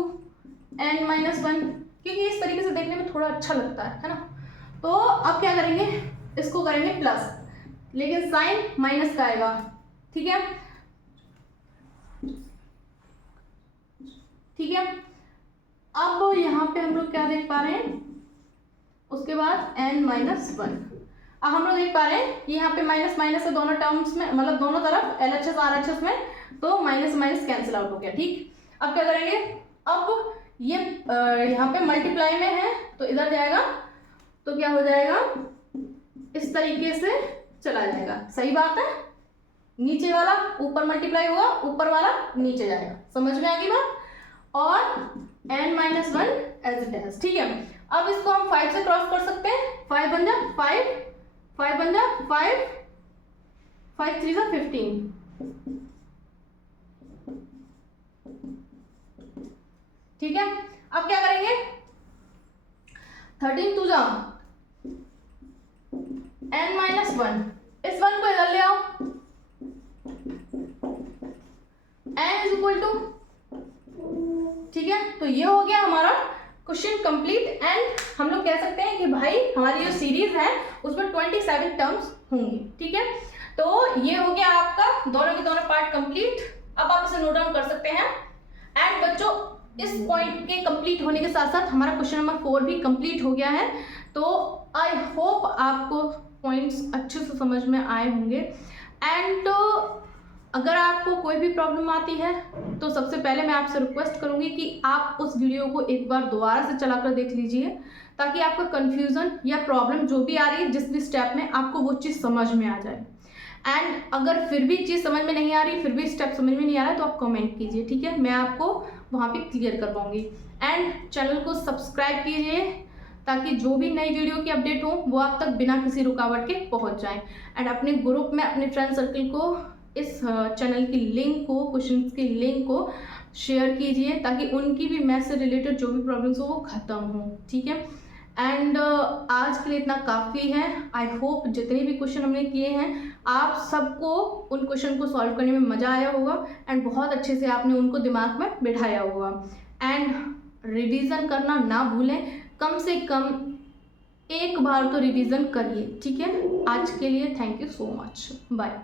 n-1, क्योंकि इस तरीके से देखने में थोड़ा अच्छा लगता है ना। तो अब क्या करेंगे, इसको करेंगे प्लस, लेकिन साइन माइनस का आएगा। ठीक है, ठीक है। अब यहाँ पे हम लोग क्या देख पा रहे हैं, उसके बाद n-1। अब हम लोग देख पा रहे हैं यहाँ पे माइनस माइनस है दोनों टर्म्स में, मतलब दोनों तरफ LHS RHS में, तो माइनस माइनस कैंसिल आउट हो गया। ठीक, अब क्या करेंगे, अब ये यहाँ पे मल्टीप्लाई में है तो इधर जाएगा, तो क्या हो जाएगा, इस तरीके से चला जाएगा। सही बात है, नीचे वाला ऊपर मल्टीप्लाई होगा, ऊपर वाला नीचे जाएगा। समझ में आ गई बात। और n-1 एज इट इज। ठीक है, अब इसको हम 5 से क्रॉस कर सकते हैं। 5 बन जा 5, 5 बन जा 5, 5 3 जा 15। ठीक है, अब क्या करेंगे, 13 2 जा n-1, इस 1 को इधर ले आओ, n इज इक्वल टू, ठीक है। तो ये हो गया हमारा क्वेश्चन कंप्लीट। एंड हम लोग कह सकते हैं कि भाई हमारी जो सीरीज है उसमें 27 टर्म्स होंगी। ठीक है, तो ये हो गया आपका दोनों के दोनों पार्ट कंप्लीट। अब आप इसे नोट डाउन कर सकते हैं। एंड बच्चों, इस पॉइंट के कंप्लीट होने के साथ साथ हमारा क्वेश्चन नंबर 4 भी कंप्लीट हो गया है। तो आई होप आपको पॉइंट्स अच्छे से समझ में आए होंगे। एंड अगर आपको कोई भी प्रॉब्लम आती है तो सबसे पहले मैं आपसे रिक्वेस्ट करूंगी कि आप उस वीडियो को एक बार दोबारा से चलाकर देख लीजिए, ताकि आपका कंफ्यूजन या प्रॉब्लम जो भी आ रही है जिस भी स्टेप में, आपको वो चीज़ समझ में आ जाए। एंड अगर फिर भी चीज़ समझ में नहीं आ रही, फिर भी स्टेप समझ में नहीं आ रहा है, तो आप कमेंट कीजिए। ठीक है, मैं आपको वहाँ पे क्लियर कर पाऊंगी। एंड चैनल को सब्सक्राइब कीजिए ताकि जो भी नई वीडियो की अपडेट हो वो आप तक बिना किसी रुकावट के पहुँच जाए। एंड अपने ग्रुप में अपने फ्रेंड सर्कल को इस चैनल की लिंक को, क्वेश्चंस की लिंक को शेयर कीजिए, ताकि उनकी भी मैथ्स से रिलेटेड जो भी प्रॉब्लम्स हो वो ख़त्म हो। ठीक है, एंड आज के लिए इतना काफ़ी है। आई होप जितने भी क्वेश्चन हमने किए हैं आप सबको उन क्वेश्चन को सॉल्व करने में मज़ा आया होगा एंड बहुत अच्छे से आपने उनको दिमाग में बिठाया होगा। एंड रिवीजन करना ना भूलें, कम से कम एक बार तो रिवीजन करिए। ठीक है, आज के लिए thank you so much, bye.